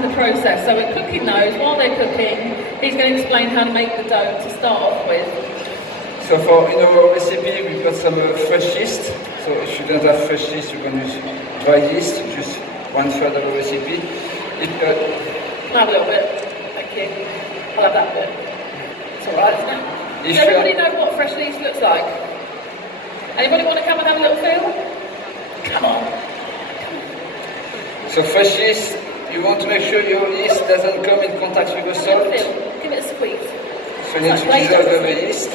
in the process. So we're cooking those. While they're cooking, he's going to explain how to make the dough to start off with. So in our recipe, we've got some fresh yeast. So if you don't have fresh yeast, you can use dry yeast, just 1/3 of the recipe. Have a little bit. Thank you. I'll have that bit. It's all right, isn't it? Does everybody know what fresh yeast looks like? Anybody want to come and have a little feel? Come on. So fresh yeast, you want to make sure your yeast doesn't come in contact with the salt. Give it a squeeze. So you need to dissolve the yeast.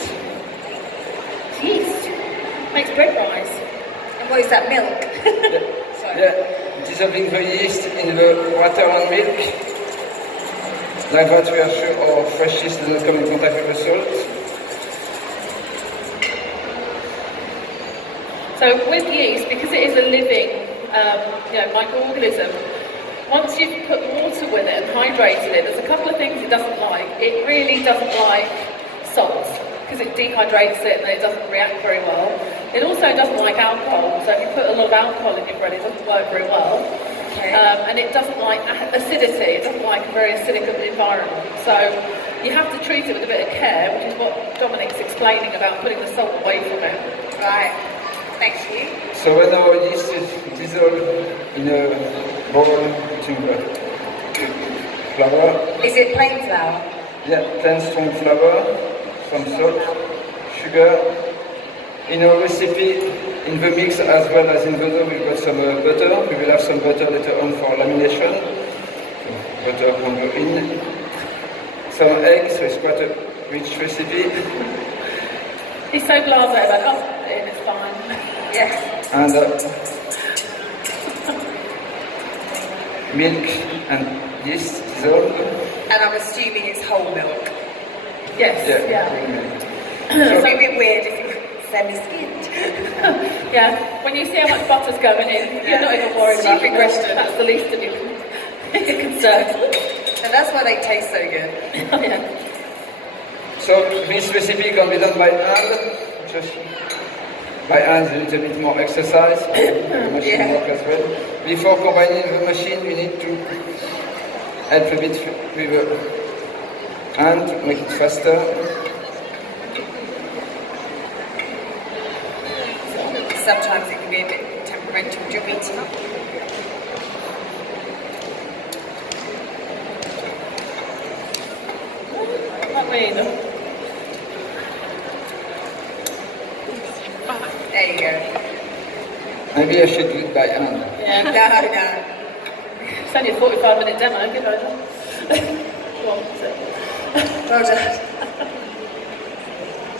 Yeast makes bread rise. And what is that, milk? Yeah, dissolving the yeast in the water and milk. Like that we are sure our fresh yeast does not come in contact with the salt. So with yeast, because it is a living microorganism, once you've put water with it and hydrated it, there's a couple of things it doesn't like. It really doesn't like salt, because it dehydrates it and it doesn't react very well. It also doesn't like alcohol, so if you put a lot of alcohol in your bread, it doesn't work very well. Okay. And it doesn't like acidity, it doesn't like a very acidic environment. So you have to treat it with a bit of care, which is what Dominic's explaining about putting the salt away from it. Right, thank you. So when our yeast is dissolved in a bowl using flour. Is it plain flour? Yeah, plain strong flour, some salt, sugar. In our recipe, in the mix as well as in the dough, we've got some butter. We will have some butter later on for lamination. So butter can go in. Some eggs, so it's quite a rich recipe. He's so blasé about it, it's fine. Yes. And milk and yeast dissolved. And I'm assuming it's whole milk. Yes, yeah. It's a bit weird if you're semi-skimmed. Yeah, when you see how much butter's going in, you're not even worried about Stupid it. question. That's the least of your concern. And that's why they taste so good. Yeah. So this recipe can be done by hand, just by hand a little bit more exercise, the machine work as well. Before combining the machine, we need to help a bit with the hand to make it faster. Sometimes it can be a bit temperamental. Do you want me to? That way either. There you go. Maybe I should do it by hand. Yeah. No. It's only a 45-minute demo, good idea. Go on, that's it. Well done.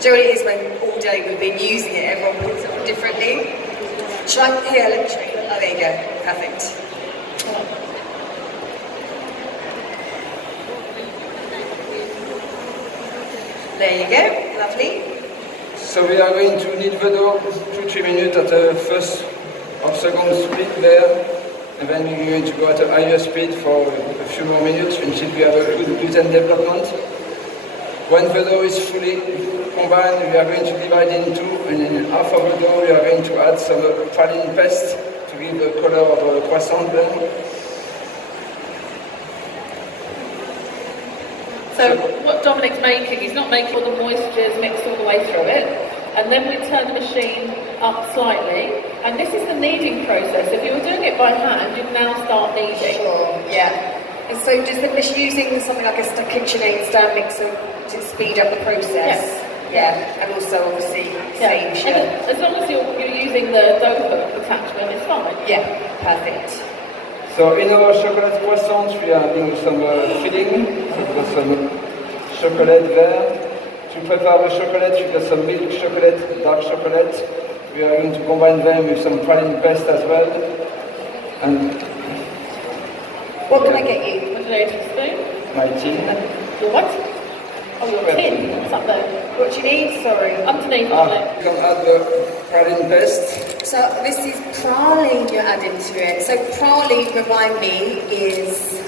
Do you know what it is when all day we've been using it, everyone puts it on differently? Shall I? Here, let me show you. Oh, there you go. Perfect. There you go. Lovely. So we are going to knead the dough 2-3 minutes at the first or second speed there, and then we're going to go at a higher speed for a few more minutes until we have a good gluten development. When the dough is fully combined, we are going to divide it in two, and in half of the dough we are going to add some praline paste to give the color of a croissant then. So what Dominic's making, he's not making all the moisture is mixed all the way through it, and then we turn the machine up slightly, and this is the kneading process. If you were doing it by hand, you'd now start kneading. Sure. Yeah. And so does the using something like a KitchenAid stand mixer to speed up the process? Yes. Yeah. And also obviously Yeah. save sugar. And as long as you're using the dough hook attachment, it's fine. Yeah. Perfect. So in our chocolate croissants, we are doing some filling. So we've got some chocolate there. To prepare the chocolate, you've got some milk chocolate, dark chocolate. We are going to combine them with some praline paste as well. And What can I get you? Would you like a spoon? my tin. Your what? Oh, your tin. What's up there? What do you need? Sorry. Underneath, You Dominic. can add the praline paste. So this is praline you're adding to it. So praline, remind me, is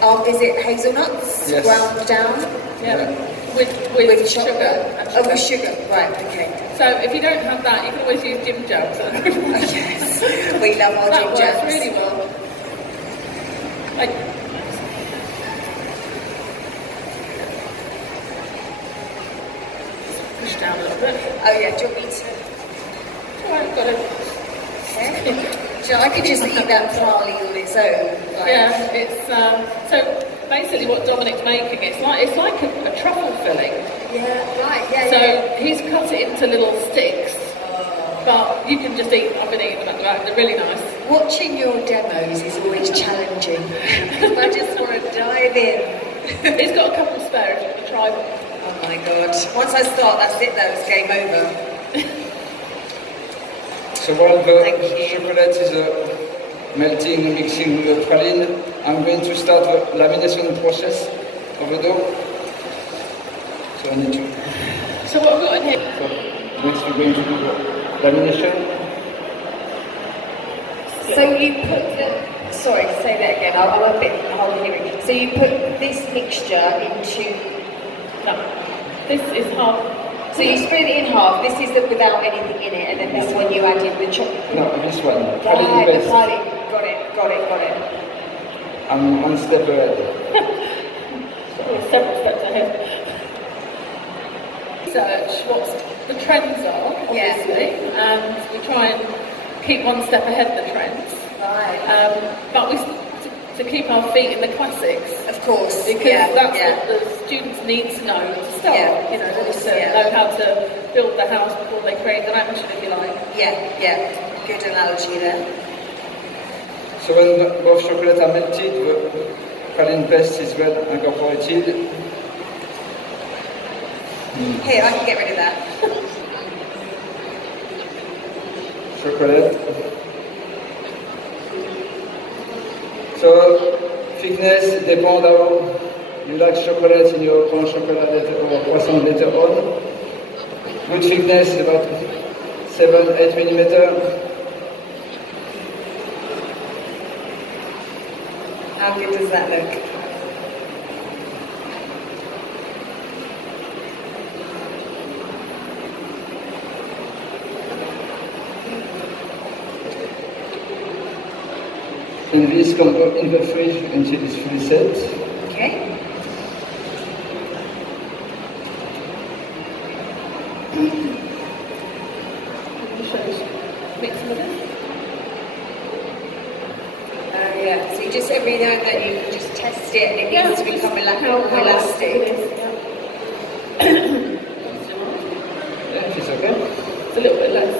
it hazelnuts Yes. ground down? Yeah. With With sugar. And Oh, with sugar. Right. Okay. So if you don't have that, you can always use ginger. So Oh, yes. We love our that ginger. works really well. Like, Oh yeah, do you want me to? Alright, got it. So I could just eat that barley on its own. Like. Yeah, it's so basically what Dominic's making. It's like a truffle filling. Yeah, right. Yeah. So yeah. he's cut it into little sticks, but you can just eat. I've been eating them at the back. They're really nice. Watching your demos is always challenging. I just want to dive in. He's got a couple spare if you want to try them. Oh my god! Once I start, that's it. Though it's game over. So while the chocolate is melting, mixing with the praline, I'm going to start the lamination process of the dough. So I need to. So what have we got in here? So next we're going to do the lamination. So you put the. Sorry, say that again. I'm a bit hard of hearing. So you put this mixture into. No, this is half. So you split it in half. This is the without anything in it, and then this one you add in the chocolate. No, this one. Right, Praline the paste. praline. Got it. I'm one step ahead. We're several steps ahead. Research what the trends are, obviously, and we try and keep one step ahead of the trends. Right. But we to keep our feet in the classics. Of course. Because that's what the students need to know to start. Yeah, You know, of course, to know how to build the house before they create the mansion, if you like. Yeah. Good analogy there. So when both chocolate are melted, the praline paste is well incorporated. Here, I can get rid of that. Chocolate. So thickness depends how you like chocolate in your pain chocolat later or croissant later on. Good thickness is about 7-8 millimeter. How good does that look? And this can go in the fridge until it's fully set. Okay. Mixing with it. Yeah. So you just every now and then you can just test it, and it needs to become how elastic. it is. Yeah, it's okay. It's a little bit less.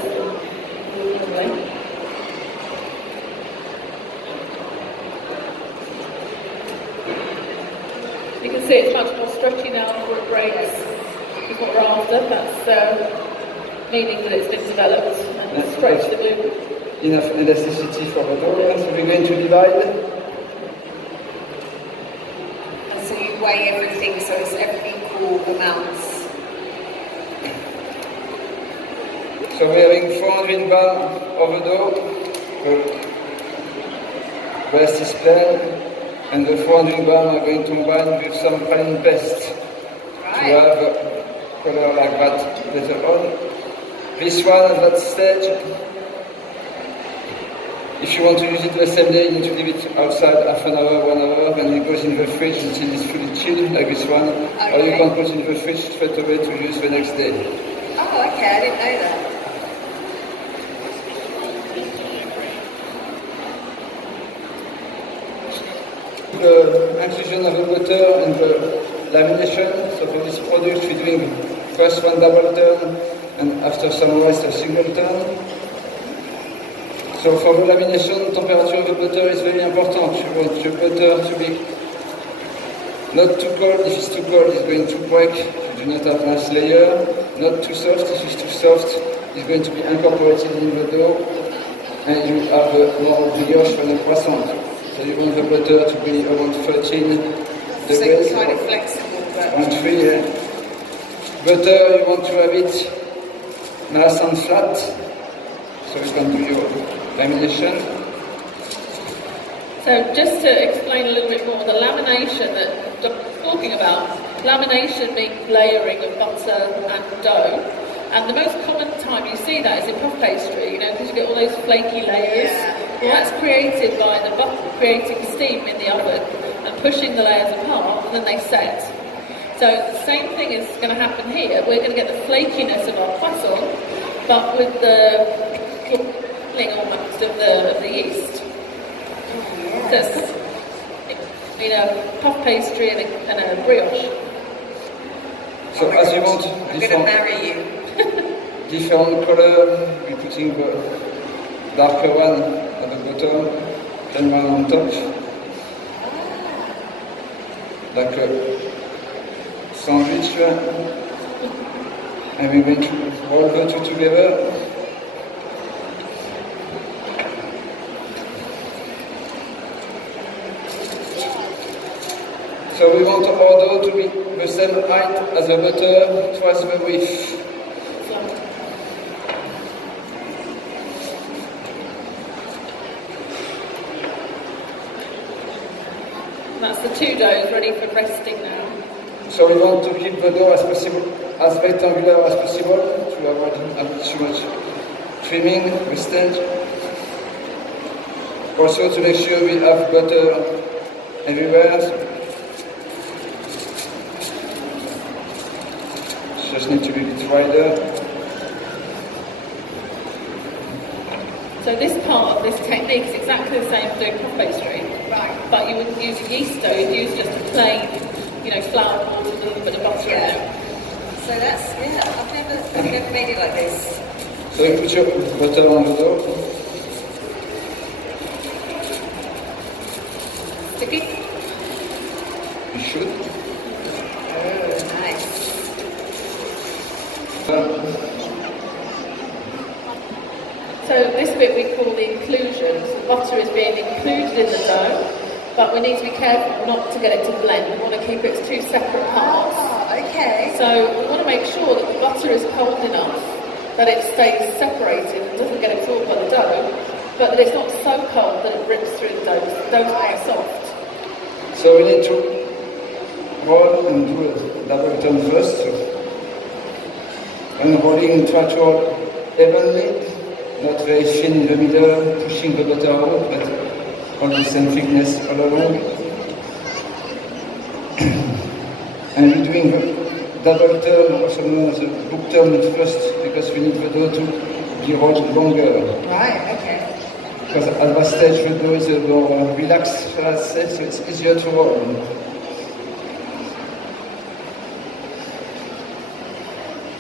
You can see it's much more stretchy now before it breaks. Is what we're after. That's meaning that it's been developed and stretched the glue. Enough elasticity for the dough. So we're going to divide. And so you weigh everything so it's equal amounts. So we're having 400 grams of the dough. The rest is plain. And the 400 grams are going to combine with some praline paste to have a color like that later on. This one at that stage, if you want to use it the same day, you need to leave it outside half an hour, 1 hour, and it goes in the fridge until it's fully chilled, like this one. Okay. Or you can put it in the fridge straight away to use the next day. Oh, okay, I didn't know that. The inclusion of the butter and the lamination. So for this product, we're doing first one double turn, and after some rest, a single turn. So for the lamination, temperature of the butter is very important. You want your butter to be not too cold. If it's too cold, it's going to break. You do not have a nice layer. Not too soft. If it's too soft, it's going to be incorporated in the dough, and you have more brioche for the croissant. So you want the butter to be around 13 So degrees. it's kind of flexible, but... Around 3, yeah. Butter, you want to have it nice and flat. So you can do your lamination. So just to explain a little bit more, the lamination that Doc's talking about, lamination means layering of butter and dough. And the most common time you see that is in puff pastry, you know, because you get all those flaky layers. Well, that's created by the butter creating steam in the oven and pushing the layers apart, and then they set. So the same thing is going to happen here. We're going to get the flakiness of our croissant, but with the cooling almost of the yeast. So it's, you know, puff pastry and a brioche. So as you want I'm going to marry you. different color, we're putting the darker one at the bottom, then one on top. Like a sandwich, and we're going to roll the two together. So we want our dough to be the same height as the butter, twice the width. That's the two doughs ready for resting now. So we want to keep the dough as possible, as rectangular as possible, to avoid too much creaming, wastage. Also to make sure we have butter everywhere. Just need to be a bit wider. So this part of this technique is exactly the same as doing puff pastry. Right. But you wouldn't use a yeast dough, you'd use just a plain, you know, flour board with a little bit of butter in it. So that's, I've never made it like this. So you put your butter on the dough. Sticky? You should. Oh, nice. So this bit we call the inclusion. So butter is being included in the dough, but we need to be careful not to get it to blend. We want to keep it as two separate parts. Oh, okay. So we want to make sure that the butter is cold enough that it stays separated and doesn't get absorbed by the dough, but that it's not so cold that it rips through the dough. The dough's quite soft. So we need to roll and do a double turn first. So when rolling, try to roll evenly. Not very thin in the middle, pushing the butter out, but all the same thickness all along. And we're doing the double turn, also known as a book turn at first, because we need the dough to be rolled longer. Right, okay. Because at that stage the dough is a more relaxed, shall I say, so it's easier to roll.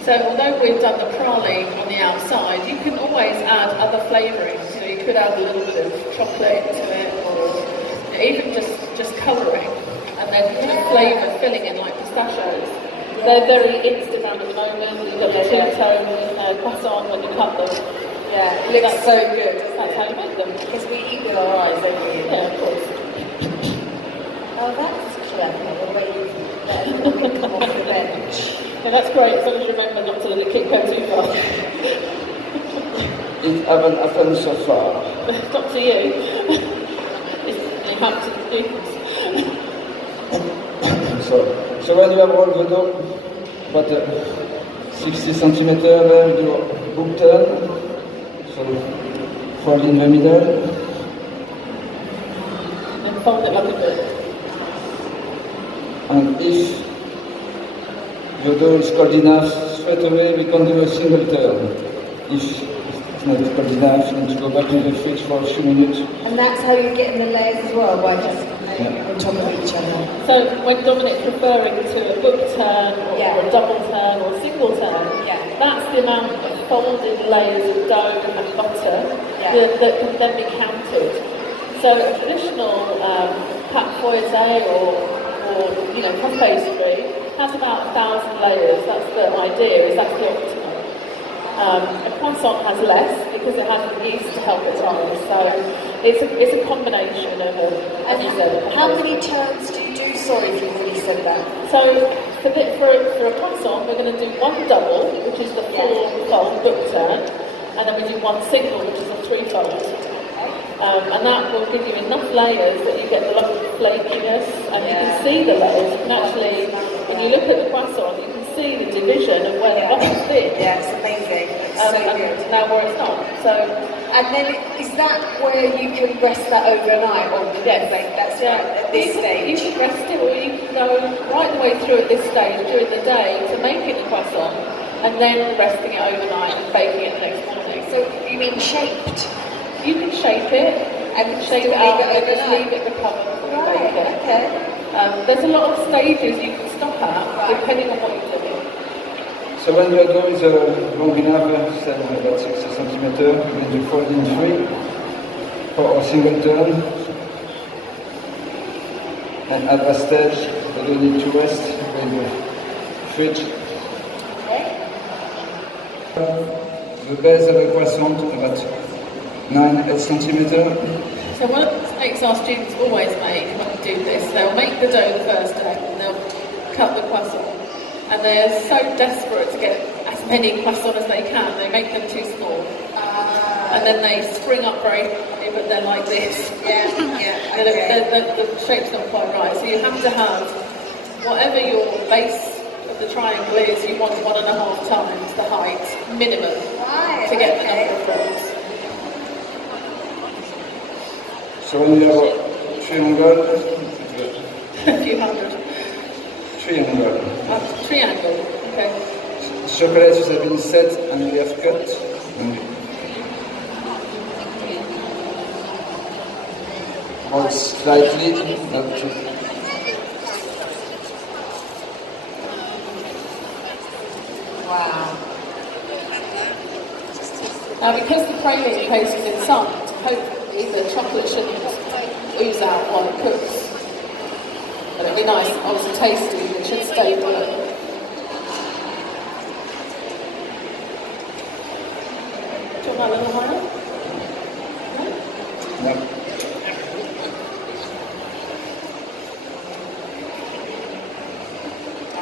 So although we've done the praline on the outside, you can always add other flavourings. You know, you could add a little bit of chocolate to it, or even just colouring, and then kind of flavour filling in like pistachios. They're very Instagram at the moment. You've got the two-tone croissant when you cut them. Yeah, it looks so good. That's how you make them. Because we eat with our eyes, don't we? Yeah, of course. Oh, that's clever, the way you let a little bit come off the bench. Yeah, that's great, as long as you remember not to let the kick go too far. It hasn't happened so far. It's up to you. You have to do this. So when you have rolled the dough, about 60 centimeters, there you do a book turn. So fold in the middle. And fold it like a book. And if the dough is cold enough, straight away we can do a single turn. If it's not cold enough, then to go back in the fridge for a few minutes. And that's how you're getting the layers as well, by just on top of each other. So when Dominic's referring to a book turn, or a double turn, or a single turn, that's the amount of folded layers of dough and butter that can then be counted. So a traditional pâte feuilletée or you know, puff pastry has about 1,000 layers. That's the idea, that's the optimum. A croissant has less because it has the yeast to help it rise. So it's a combination of as you said. How many turns do you do? Sorry if you've already said that. So for a croissant, we're going to do one double, which is the four-fold book turn, and then we do one single, which is a three-fold. And that will give you enough layers that you get the lovely flakiness, and you can see the layers. You can actually, when you look at the croissant, you can see the division of where the butter's been. Yeah, it's amazing. It's so good. Now where it's not. So, and then is that where you can rest that overnight on the bed? That's right, at this stage. You can rest it, or you can go right the way through at this stage during the day to make it a croissant, and then resting it overnight and baking it the next morning. So you mean shaped? You can shape it, and shape it out, and just leave it recover before you bake it. Okay. There's a lot of stages you can stop at, depending on what you're doing. So when your dough is long enough, say about 60 centimeters, you're going to fold in three for a single turn. And at that stage, you don't need to rest in the fridge. The base of a croissant, about 9-8 centimeters. So one of the mistakes our students always make when we do this, they'll make the dough the first day and they'll cut the croissant. And they're so desperate to get as many croissants as they can, they make them too small. And then they spring up very funny, but they're like this. Yeah, okay. The shape's not quite right. So you have to have, whatever your base of the triangle is, you want 1.5 times the height, minimum, to get the number of rolls. So when you have a triangle, A few hundred. triangle. Triangle, okay. Chocolate has been set and we have cut. Hold slightly, not too. Wow. Now because the praline paste is inside, hopefully the chocolate shouldn't ooze out while it cooks. But it'd be nice, obviously tasty, it should stay put. Do you want that a little higher? No.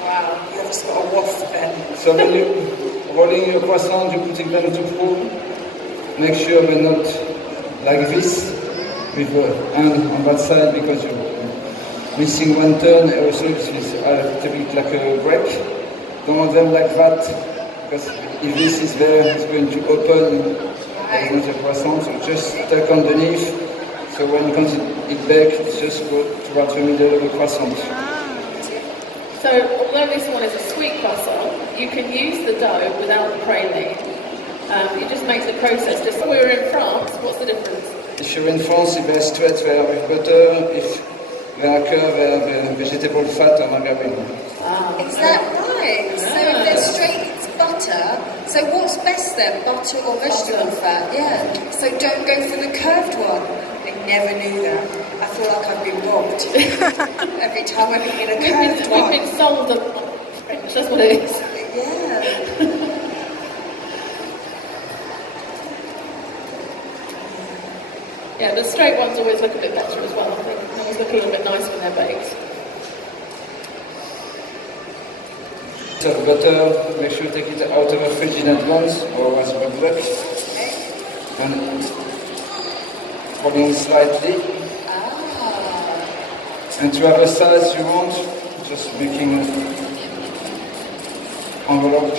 Wow, you have to sort of waft then. So when you're rolling your croissant, you're putting them to cool. Make sure they're not like this, with a hand on that side, because you're missing one turn. Also, this is a little bit like a break. Don't want them like that, because if this is there, it's going to open as much a croissant. So just tuck underneath. So when it bakes, just go towards the middle of the croissant. So although this one is a sweet croissant, you can use the dough without the praline. It just makes the process, just so we're in France, what's the difference? If you're in France, if they're straight, they are with butter. If they are curved, they are vegetable fat or margarine. Is that right? So if they're straight, it's butter. So what's best then, butter or vegetable fat? Yeah. So don't go for the curved one. I never knew that. I feel like I've been robbed. Every time I've eaten a curved one. We've been sold the French, that's what it is. Yeah. Yeah, the straight ones always look a bit better as well. I think they always look a little bit nicer when they're baked. So butter, make sure you take it out of the fridge in advance, or else it will black. And folding slightly. And to have the size you want, just making an envelope.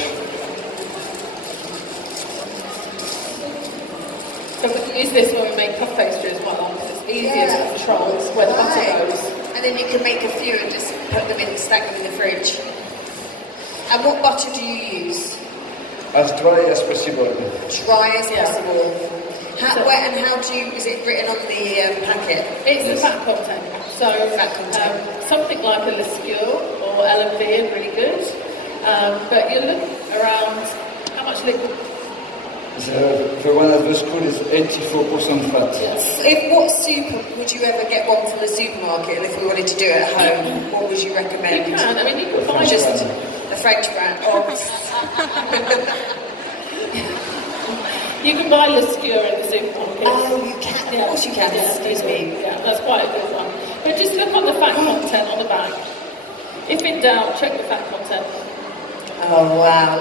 So we can use this when we make puff pastry as well, because it's easier to control where the butter goes. And then you can make a few and just put them in, stack them in the fridge. And what butter do you use? As dry as possible. Dry as possible. How do you, is it written on the packet? It's the fat content. So Fat content. Something like a Lescure or LMV are really good. But you're looking around how much liquid. The one at the school is 84% fat. If what soup would you ever get one from the supermarket? And if we wanted to do it at home, what would you recommend? You can. I mean, you can buy Just just the French brand. Oh. you can buy Lescure in the supermarket. Oh, you can. Of course you can. Excuse me. Yeah, that's quite a good one. But just look on the fat content on the back. If in doubt, check the fat content. Oh wow.